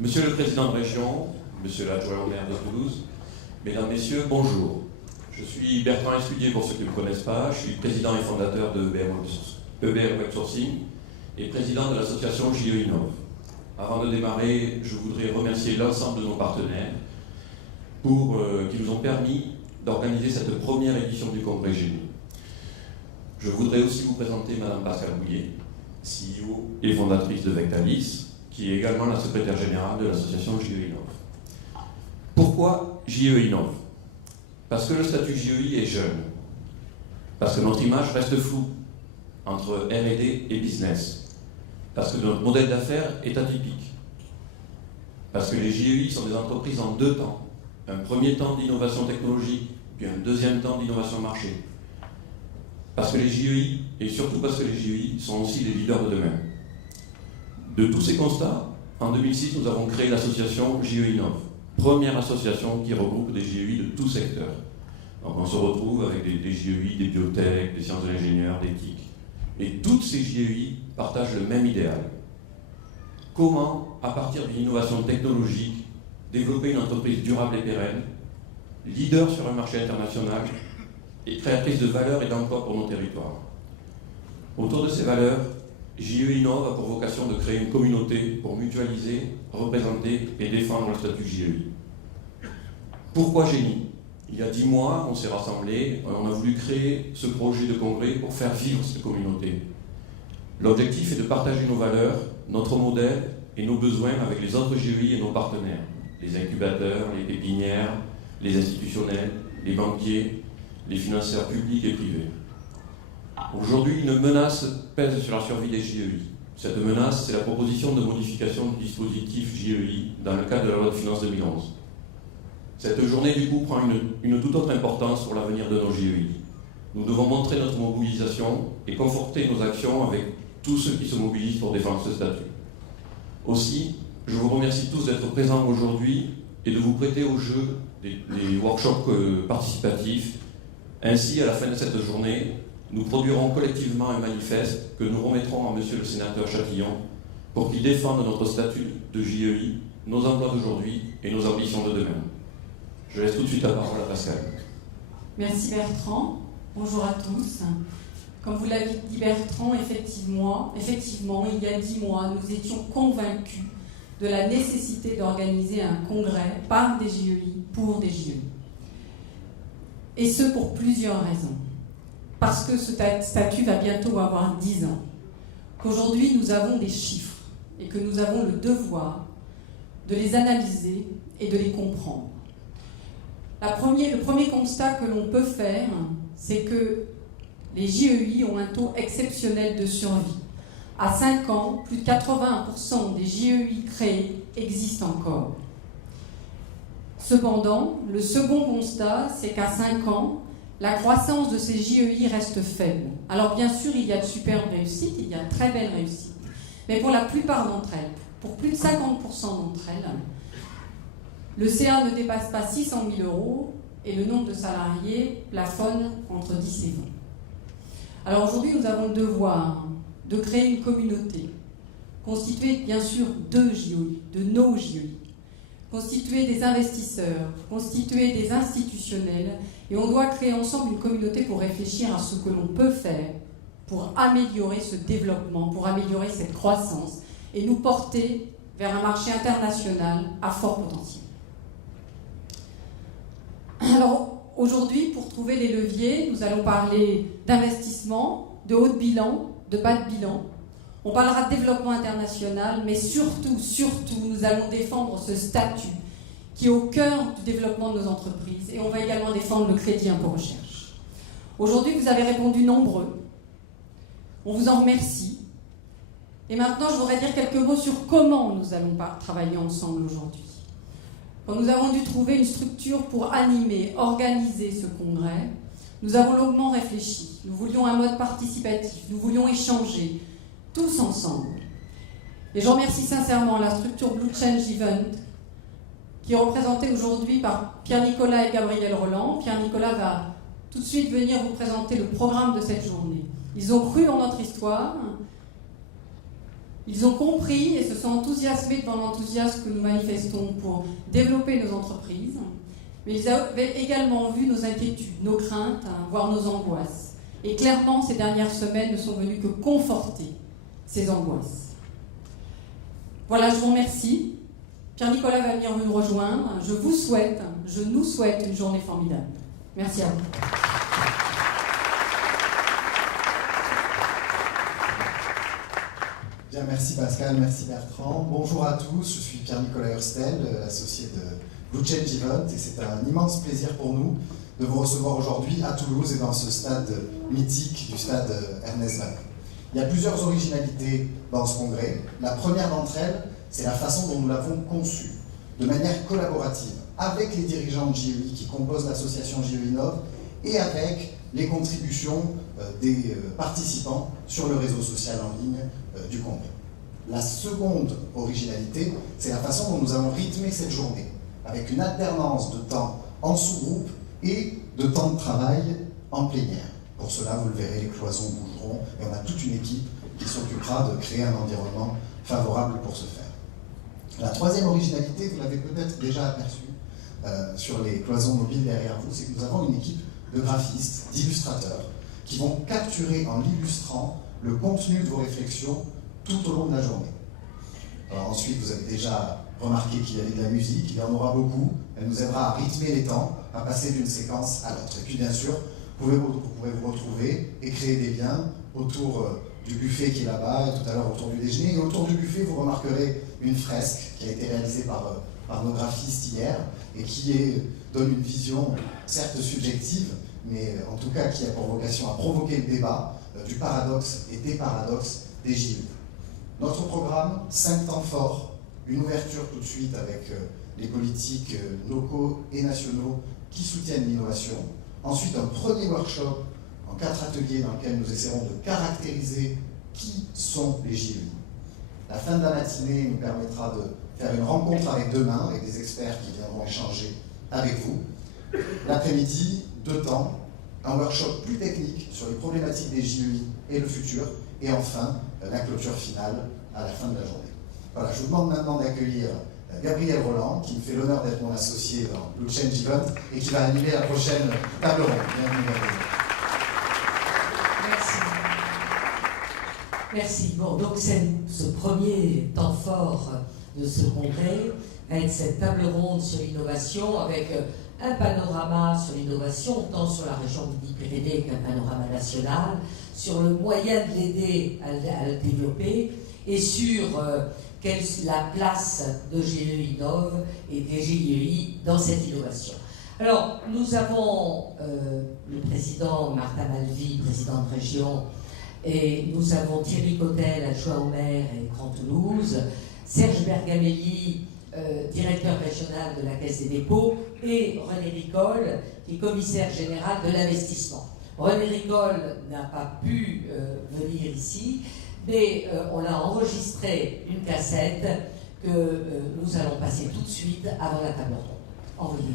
Monsieur le Président de Région, Monsieur l'adjoint au maire de Toulouse, Mesdames, Messieurs, bonjour. Je suis Bertrand Escudier pour ceux qui ne me connaissent pas. Je suis président et fondateur de EBR Web Sourcing et président de l'association JE Innov. Avant de démarrer, je voudrais remercier l'ensemble de nos partenaires qui nous ont permis d'organiser cette première édition du Congrès GE. Je voudrais aussi vous présenter Madame Pascale Bouillet, CEO et fondatrice de Vectalis, qui est également la secrétaire générale de l'association JE Innov. Pourquoi JE Innov? Parce que le statut JEI est jeune. Parce que notre image reste floue entre R&D et business. Parce que notre modèle d'affaires est atypique. Parce que les JEI sont des entreprises en deux temps. Un premier temps d'innovation technologique, puis un deuxième temps d'innovation marché. Parce que les JEI, et surtout parce que les JEI, sont aussi les leaders de demain. De tous ces constats, en 2006, nous avons créé l'association JE Innov, première association qui regroupe des JEI de tout secteur. Donc on se retrouve avec des JEI, des biotech, des sciences de l'ingénieur, des TIC. Et toutes ces JEI partagent le même idéal. Comment, à partir d'une innovation technologique, développer une entreprise durable et pérenne, leader sur un marché international et créatrice de valeur et d'emploi pour nos territoires. Autour de ces valeurs, JE Innov a pour vocation de créer une communauté pour mutualiser, représenter et défendre le statut JEI. Pourquoi Génie? Il y a 10 mois, on s'est rassemblés, on a voulu créer ce projet de congrès pour faire vivre cette communauté. L'objectif est de partager nos valeurs, notre modèle et nos besoins avec les autres JEI et nos partenaires, les incubateurs, les pépinières, les institutionnels, les banquiers, les financeurs publics et privés. Aujourd'hui, une menace pèse sur la survie des JEI. Cette menace, c'est la proposition de modification du dispositif JEI dans le cadre de la loi de finances 2011. Cette journée, du coup, prend une toute autre importance pour l'avenir de nos JEI. Nous devons montrer notre mobilisation et conforter nos actions avec tous ceux qui se mobilisent pour défendre ce statut. Aussi, je vous remercie tous d'être présents aujourd'hui et de vous prêter au jeu des workshops participatifs. Ainsi, à la fin de cette journée, nous produirons collectivement un manifeste que nous remettrons à Monsieur le Sénateur Chatillon pour qu'il défende notre statut de JEI, nos emplois d'aujourd'hui et nos ambitions de demain. Je laisse tout de suite la parole à Pascal. Merci Bertrand. Bonjour à tous. Comme vous l'avez dit Bertrand, effectivement, il y a 10 mois, nous étions convaincus de la nécessité d'organiser un congrès par des JEI pour des JEI. Et ce pour plusieurs raisons. Parce que ce statut va bientôt avoir 10 ans, qu'aujourd'hui nous avons des chiffres et que nous avons le devoir de les analyser et de les comprendre. Le premier constat que l'on peut faire, c'est que les JEI ont un taux exceptionnel de survie. À 5 ans, plus de 81% des JEI créés existent encore. Cependant, le second constat, c'est qu'à 5 ans, la croissance de ces JEI reste faible. Alors bien sûr, il y a de superbes réussites, il y a de très belles réussites. Mais pour la plupart d'entre elles, pour plus de 50% d'entre elles, le CA ne dépasse pas 600 000 € et le nombre de salariés plafonne entre 10 et 20. Alors aujourd'hui, nous avons le devoir de créer une communauté constituée bien sûr de JEI, de nos JEI, constituée des investisseurs, constituée des institutionnels, et on doit créer ensemble une communauté pour réfléchir à ce que l'on peut faire pour améliorer ce développement, pour améliorer cette croissance et nous porter vers un marché international à fort potentiel. Alors aujourd'hui, pour trouver les leviers, nous allons parler d'investissement, de haut de bilan, de bas de bilan. On parlera de développement international, mais surtout, nous allons défendre ce statut qui est au cœur du développement de nos entreprises. Et on va également défendre le crédit impôt recherche. Aujourd'hui, vous avez répondu nombreux. On vous en remercie. Et maintenant, je voudrais dire quelques mots sur comment nous allons travailler ensemble aujourd'hui. Quand nous avons dû trouver une structure pour animer, organiser ce congrès, nous avons longuement réfléchi. Nous voulions un mode participatif, nous voulions échanger, tous ensemble. Et je remercie sincèrement la structure Blue Change Event, qui est représentée aujourd'hui par Pierre-Nicolas et Gabriel Roland. Pierre-Nicolas va tout de suite venir vous présenter le programme de cette journée. Ils ont cru en notre histoire, Ils ont compris et se sont enthousiasmés devant l'enthousiasme que nous manifestons pour développer nos entreprises, mais ils avaient également vu nos inquiétudes, nos craintes, voire nos angoisses. Et clairement, ces dernières semaines ne sont venues que conforter ces angoisses. Voilà, je vous remercie. Pierre-Nicolas va venir nous rejoindre. Je nous souhaite une journée formidable. Merci à vous. Bien, merci Pascal, merci Bertrand. Bonjour à tous, je suis Pierre-Nicolas Hurstel, associé de Blue Change Event, et c'est un immense plaisir pour nous de vous recevoir aujourd'hui à Toulouse et dans ce stade mythique du stade Ernest Valle. Il y a plusieurs originalités dans ce congrès. La première d'entre elles, c'est la façon dont nous l'avons conçu, de manière collaborative, avec les dirigeants de JEI qui composent l'association JEI Innov et avec les contributions des participants sur le réseau social en ligne du congrès. La seconde originalité, c'est la façon dont nous allons rythmer cette journée, avec une alternance de temps en sous-groupe et de temps de travail en plénière. Pour cela, vous le verrez, les cloisons bougeront et on a toute une équipe qui s'occupera de créer un environnement favorable pour ce faire. La troisième originalité, vous l'avez peut-être déjà aperçue sur les cloisons mobiles derrière vous, c'est que nous avons une équipe de graphistes, d'illustrateurs, qui vont capturer en l'illustrant le contenu de vos réflexions tout au long de la journée. Alors ensuite, vous avez déjà remarqué qu'il y avait de la musique, il y en aura beaucoup, elle nous aidera à rythmer les temps, à passer d'une séquence à l'autre. Et puis bien sûr, vous pourrez vous retrouver et créer des liens autour du buffet qui est là-bas, et tout à l'heure autour du déjeuner. Et autour du buffet, vous remarquerez une fresque qui a été réalisée par nos graphistes hier et qui donne une vision, certes subjective, mais en tout cas qui a pour vocation à provoquer le débat du paradoxe et des paradoxes des JEI. Notre programme, 5 temps forts, une ouverture tout de suite avec les politiques locaux et nationaux qui soutiennent l'innovation. Ensuite, un premier workshop en 4 ateliers dans lequel nous essaierons de caractériser qui sont les JEI. La fin de la matinée nous permettra de faire une rencontre avec demain, avec des experts qui viendront échanger avec vous. L'après-midi, 2 temps, un workshop plus technique sur les problématiques des JEI et le futur, et enfin la clôture finale à la fin de la journée. Voilà, je vous demande maintenant d'accueillir Gabriel Roland, qui me fait l'honneur d'être mon associé dans Blue Change Event et qui va animer la prochaine table ronde. Bienvenue Gabriel. Merci. Merci. Bon, donc ce premier temps fort de ce congrès va être cette table ronde sur l'innovation avec un panorama sur l'innovation, tant sur la région Midi-Pyrénées qu'un panorama national, sur le moyen de l'aider à le développer et sur quelle est la place de JEI Innov et des JEI dans cette innovation. Alors, nous avons le président Martin Malvy, président de région, et nous avons Thierry Cotel, adjoint au maire et Grand Toulouse, Serge Bergamelli, directeur régional de la Caisse des dépôts, et René Ricol, qui est commissaire général de l'investissement. René Ricol n'a pas pu venir ici, mais on l'a enregistré une cassette que nous allons passer tout de suite avant la table ronde. Envoyez.